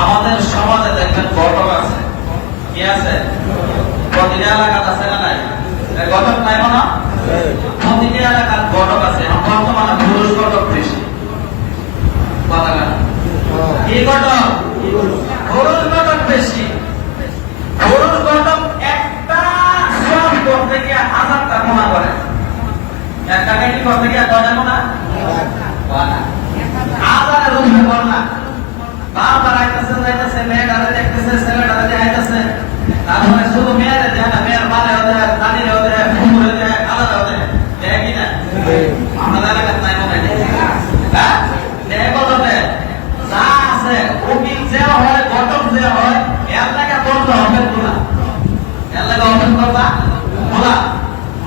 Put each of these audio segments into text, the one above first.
আমাদের সমাজে দেখবেন ঘটক আছে, কি আছে? প্রতিটা এলাকার আছে না নাই? ঘটক নাই না? প্রতিটা এলাকার ঘটক আছে। বর্তমানে পুরুষ ঘটক বেশি। কি ঘটক? পুরুষ ঘটক বেশি। পুরুষ ঘটক একটা সব করতে গিয়ে হাজারটা গুণা করে। একটা কি করতে গিয়ে কয়টা গুণা? হাজারের উপরে করে না। বারবার আইতেছে যাইতেছে, মেয়েটারে দেখতেছে, ছেলেটারে যাইতেছে। তারপরে শুধু মেয়েরে দেয় না, মেয়ের মালে দেয়, নানিরেও দেয়, ফুমুরে দেয়, খালারেও দেয়। দেয় কি না? আমাদের এলাকার নাই মনে নেই। হ্যাঁ, দেয় কত দেয়? যা আছে উকিল যে হয়, ঘটক যে হয়, এর লাগে করতে হবে তোলা। এর লাগে অফেন করবা তোলা।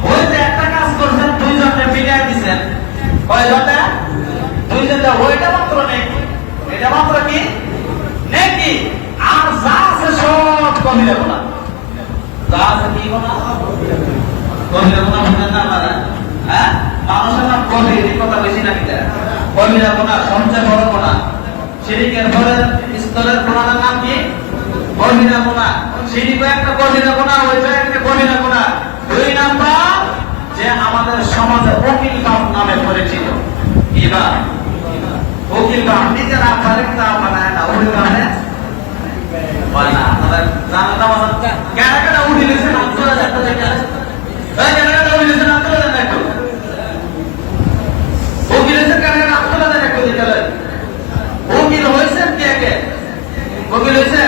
ওই যে একটা কাজ করছেন, দুইজনে বিদায় দিচ্ছেন, কয়জনে? দুইজনে। ওইটা মাত্র নেই, এটা মাত্র কি নেকি? আর যা আছে সব কবিরা গুনাহ। যা আছে কি গুনাহ? কবিরা গুনাহ বুঝেন না আপনারা? হ্যাঁ, মানুষের নাম কবির, এই কথা বেশি নাকি? কবিরা গুনাহ সবচেয়ে বড় গুনাহ। শিরকের পরের স্তরের গুনাহের নাম কি? কবিরা গুনাহ। শিরক একটা কবিরা গুনাহ, ওইটা একটা কবিরা গুনাহ। দুই নাম্বার যে আমাদের সমাজে উকিল বাপ নামে পরিচিত। এবার উকিল বাপ নিজের আপনার একটা বানায় না, উকিল বাপে বলে না। আপনাদের জানাটা বলেন কেন কেন উঠিলেছে নাম চলে যাচ্ছে কেন? এই কেন কেন উঠিলেছে নাম চলে যায় একটু? উকিলেছে কেন কেন নাম চলে যায় একটু দেখলে? উকিল হয়েছেন কে কে? উকিল হয়েছে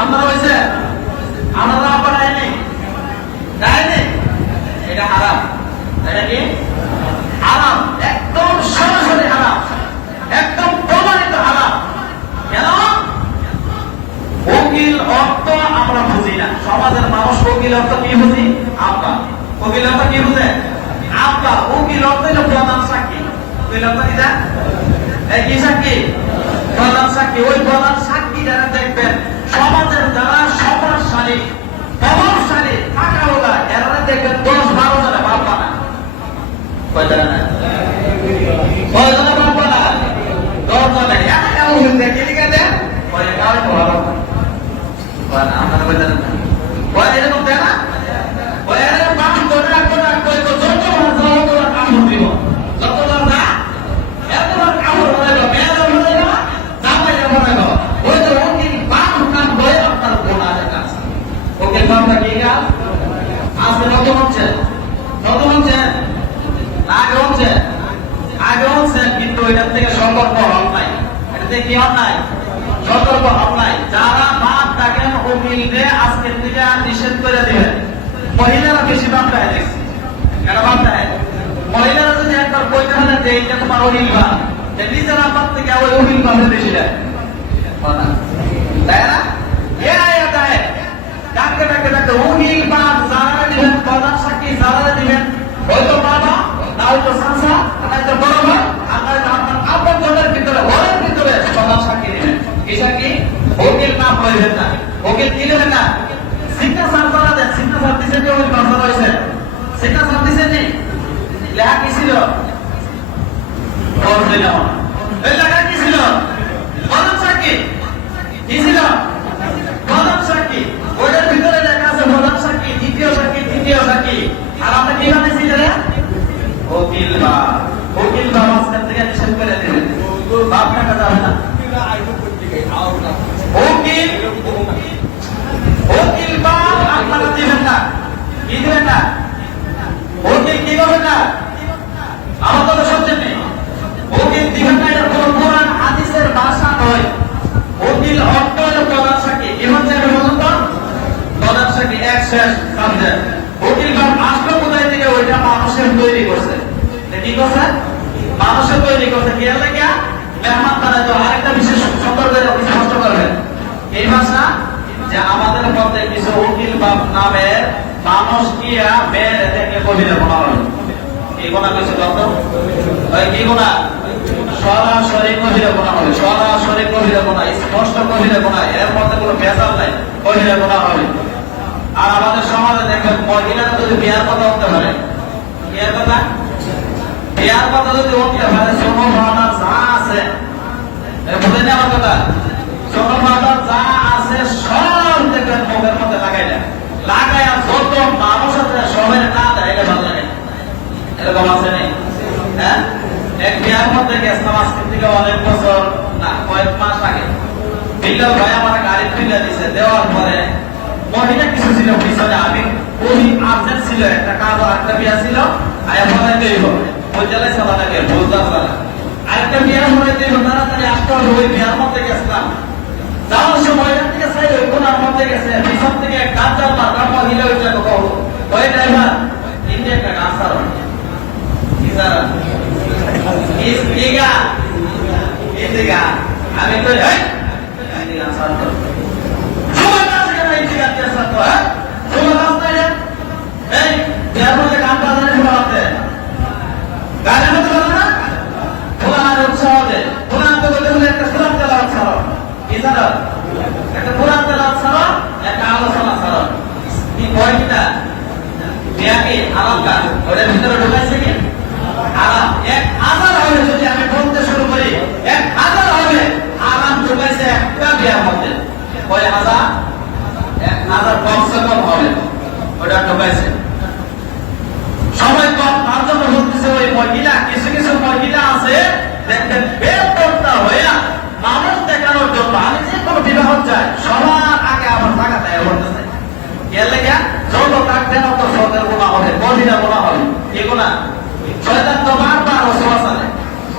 আপনারা? হয়েছে আপনারা? আপনারা দেয়নি, দেয়নি। এটা হারাম। এটা কি হারাম? একদম সরাসরি হারাম, একদম প্রমাণিত হারাম। কেন? উকিল অর্থ আমরা বুঝি না। সমাজের মানুষ উকিল অর্থ কি বুঝি? আব্বা। উকিল অর্থ কি বুঝে? আব্বা। উকিল অর্থ হলো প্রধান সাক্ষী। উকিল অর্থ কি? এই কি সাক্ষী? প্রধান সাক্ষী। ওই প্রধান সাক্ষী যারা দেখবেন সমাজের যারা সমাজশালী, প্রভাবশালী, টাকাওয়ালা, এরা দেখবেন 10-12 জনে বাপ বানায়। কয়টা না? কয়জনে বাপ বানায়? 10 জনে। একা উকিল দেখে লিখে দেন, ওই একাই তো ভালো না। আপনারা কয়জন না? ওই এরকম দেয় না? ওই এরকম বাপ করে রাখবো না, কই তো যতবার কামড় দিব, যতবার না এতবার কামড় হয়ে যাবে, মেয়েরা হয়ে যাবে, জামাইরা হয়ে যাবে। ওই যে উকিল বাপ নাম বই আপনার গোনার কাজ। উকিল বাপটা কি কাজ? আজকে নতুন হচ্ছে, নতুন হচ্ছে, আগে হচ্ছে, আগে হচ্ছে, কিন্তু এটার থেকে সতর্ক হন নাই। এটাতে কি হন নাই? সতর্ক হন নাই। যারা বাপ থাকেন উকিলদের আজকের থেকে নিষেধ করে দিবেন। মহিলারা বেশি বাপ দেয় দেখছি। কেন বাপ দেয়? মহিলারা যদি একবার বইতে হলে যে এটা তোমার উকিল বাপ, নিজেরা বাপ থেকে ওই উকিল বাপে বেশি দেয়, তাই না? দেয় ডাকতে ডাকতে ডাকতে উকিল বাপ যারা দিবেন, প্রধান সাক্ষী যারা দিবেন, হয়তো বাবা, না হয়তো চাচা, নয়তো বড় ভাই, আর নয়তো আপনার আপন জনের ভিতরে, ঘরের ভিতরে প্রধান সাক্ষী দিবেন। কি সাক্ষী? উকিল নাম বলবেন না, উকিল কি দেবেন না, সিগনেচার করা দেন। সিগনেচার দিচ্ছেন যে উকিল বাপ হয়েছে, সিগনেচার দিচ্ছেন নি? লেখা কি ছিল? এই লেখা কি ছিল? প্রধান সাক্ষী। কি ছিল? প্রধান সাক্ষী। ওইটার ভিতরে লেখা আছে প্রধান সাক্ষী, দ্বিতীয় সাক্ষী, তৃতীয় সাক্ষী। আর আমরা কি বানাইছি রে? উকিল বাপ। উকিল বাপ আজকের থেকে নিষেধ করে দেবেন, বাপ থাকা যাবে না। উকিল, উকিল বাপ আপনারা দিবেন না। কি দিবেন না? উকিল কি করবেন না? আমার কথা শুনছেন নি? উকিল দিবেন না। এটা কোন কোরআন হাদিসের ভাষা নয়। উকিল অর্থ হলো প্রধান সাক্ষী। কি হচ্ছে এটা বলুন তো? প্রধান সাক্ষী এক শেষ সাবজেক্ট। উকিল বাপ আসলো কোথায় থেকে? ওইটা মানুষের তৈরি করছে। কি করছে? মানুষের তৈরি করছে। কি হলে গিয়া মেহমান বানায়। তো আরেকটা বিশেষ সতর্ক স্পষ্ট করবেন এই ভাষা, যে আমাদের মধ্যে কিছু উকিল বাপ নামের মানুষ গিয়া মেয়ের থেকে কবিরা গোনা হল। কি গোনা কিছু কথা? কি গোনা? সরাসরি কবিরা গোনা হবে। সরাসরি কবিরা গোনা, স্পষ্ট কবিরা গোনা, এর মধ্যে কোনো ভেজাল নাই, কবিরা গোনা হবে। আর আমাদের সমাজে দেখবেন মহিলারা যদি বিয়ার কথা উঠতে পারে, বিয়ার কথা, বিয়ার কথা যদি উঠতে পারে, সোনো ভাড়া যা আছে বুঝেন আমার কথা, সোনো ভাড়া মধ্যে গেছিলাম আজকে থেকে অনেক বছর না কয়েক মাস আগে। বিল্লাল ভাই আমার গাড়ি তুলে দিছে, দেওয়ার পরে মহিলা কিছু ছিল পিছনে, আমি ওই আর্জেন্ট ছিল, একটা কাজ আর একটা বিয়া ছিল, আয়া পরে দেব ওই জেলায় সালাটাকে বুঝলাম না আরেকটা বিয়ার পরে দেব তাড়াতাড়ি আসতে হবে। ওই বিয়ার মধ্যে গেছিলাম, যাওয়ার সময় এখান থেকে সাইড ওই কোনার মধ্যে গেছে, পিছন থেকে গাঁজার মাথা মহিলা ওইটা কখন ওই ড্রাইভার ইন্ডিয়া একটা গাছ সার আমি তো একটা পুরান তেলাওয়াত ছাড়ো, একটা আলোচনা ছাড়ো, কি কয় কিনা বিয়াকে আরাম কাজ ওদের ভিতরে ঢুকাইছে কি আরাম 1000 হবে। যদি আমি বলতে শুরু করি 1000 হবে আরাম ঢুকাইছে একটা বিয়ার মধ্যে, কয় হাজার 1000 কমসে কম হবে ওটা ঢুকাইছে। সময় কম তার জন্য বলতেছে ওই মহিলা, কিছু কিছু মহিলা আছে দেখবেন বেপরদা হইয়া মানুষ দেখানোর জন্য, আমি যে কোনো বিবাহ চাই সবার আগে আমার টাকা দেয় বলতেছে গেলে গা যত থাকবেন অত সদের গোনা হবে, মহিলা গোনা হবে, কি গোনা শয়তান তো বারবার ওসওয়াসা দেয়,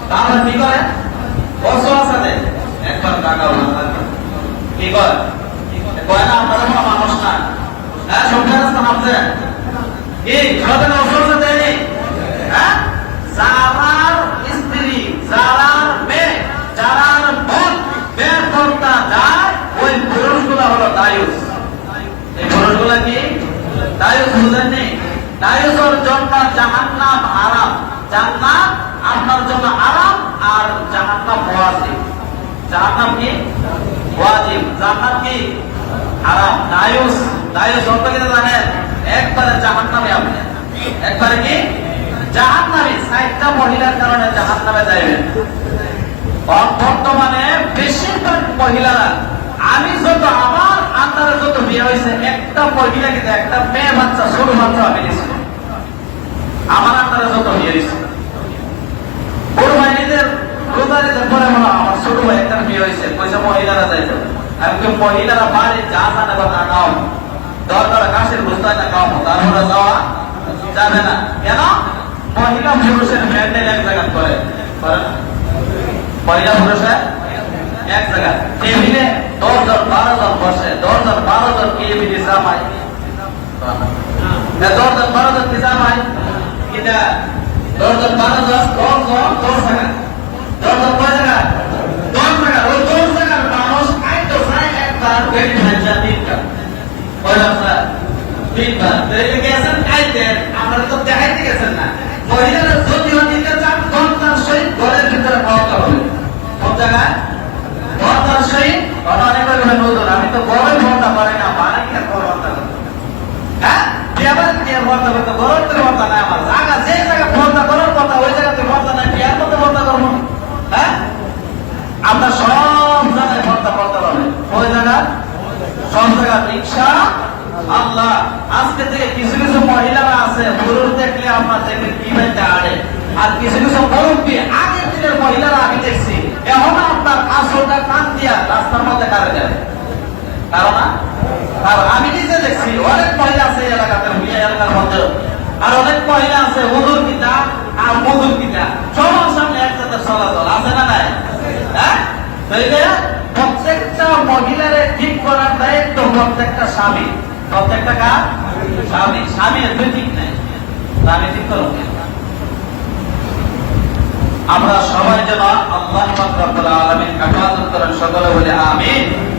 তারপর কি করে ওসওয়াসা দেয় একবার টাকা ওনা কি করে কয় না আপনারা কোনো মানুষ না, হ্যাঁ সবটা রাস্তা নামছে কি শয়তান ওসওয়াসা দেয়নি, হ্যাঁ যারার স্ত্রী যারার মেয়ে যারার বোন বেপরদা যায় ওই পুরুষগুলা হলো দায়ুস। এই পুরুষগুলা কি দায়ুস বুঝেননি? দায়ুসের জন্য জাহান্নাম আরাম, জান্নাত আপনার জন্য আরাম আর জাহান্নাম ওয়াজিব। জাহান্নাম কি ওয়াজিব, জান্নাত কি আরাম। দায়ুস দায়ুস অর্থ কি জানেন? একবারে জাহান্নামে আপনি, একবারে কি জাহান্নামে, 60টা মহিলার কারণে জাহান্নামে যাইবেন। বর্তমানে বেশিরভাগ মহিলারা, আমি যত আমার আন্দারে যত বিয়ে হয়েছে, একটা মহিলা কিন্তু একটা মেয়ে বাচ্চা ছোট বাচ্চা আমি নিয়েছি আমার আন্দারে যত বিয়ে হয়েছে। বড় ভাইদের রোজারিতে পরে মনে আমার ছোট ভাই একটা বিয়ে হয়েছে, পয়সা মহিলারা যাইতো, আমি তো মহিলারা বাড়ি যা জানে কথা খাও দরকার কাশের বুঝতে না খাও, তারপরে যাওয়া যাবে না। কেন? মহিলা পুরুষের মেন্টেল এক জায়গা করে মহিলা পুরুষের এক জায়গা টেবিলে 10 জন 12 জন বসে, 10 জন 12 জন কি বিধি জামাই 10 জন 12 জন কি জামাই কিটা 10 জন 12 জন 10 জায়গা 10 জন কয় জায়গা 10 জায়গা, ওই 10 জায়গার মানুষ আইতো চাই একবার বেড়ি ভাজা তিনটা ওই রাস্তা তিনবার দেখে গেছেন খাইতেন, আপনারা তো দেখাইতে গেছেন না। মহিলারা যদি দিতে চান ঘন্টার সহিত ঘরের ভিতরে খাওয়াতে হবে, সব জায়গায় ঘন্টার সহিত অনেক নতুন, আমি তো গরম ভর্তা পারি না, মানে কি ভর্তা হ্যাঁ বিয়াবার বিয়ার ভর্তা করতে গরম তো ভর্তা নাই, আমার জায়গা যে জায়গা ভর্তা করার কথা ওই জায়গাতে ভর্তা নাই, বিয়ার মধ্যে ভর্তা করবো, হ্যাঁ আমরা সব জায়গায় ভর্তা করতে পারবেন, ওই জায়গা সব জায়গা রিক্সা। আল্লাহ আজকে থেকে কিছু কিছু মহিলারা আছে পুরুষ দেখলে আপনার দেখে কি ভাইতে আড়ে, আর কিছু কিছু মুরব্বী আগের দিনের মহিলারা আমি দেখছি এখন আপনার আসলটা কান দিয়া রাস্তার মধ্যে কারে যাবে, কারণ আমি নিজে দেখছি অনেক মহিলা আছে এলাকাতে, এলাকার মধ্যে, আর অনেক মহিলা আছে হুজুর কিতা আর মজুর কিতা সবার সামনে একসাথে চলাচল আছে না নাই, হ্যাঁ প্রত্যেকটা মহিলারে ঠিক করার দায়িত্ব প্রত্যেকটা স্বামী, প্রত্যেকটা কাজ স্বামী, স্বামীর দুই ঠিক নেই, স্বামী ঠিক করো। আমরা সবাই যেন আল্লাহ পাক রব্বুল আলামিন হেফাজত করেন, সকলে বলে আমিন।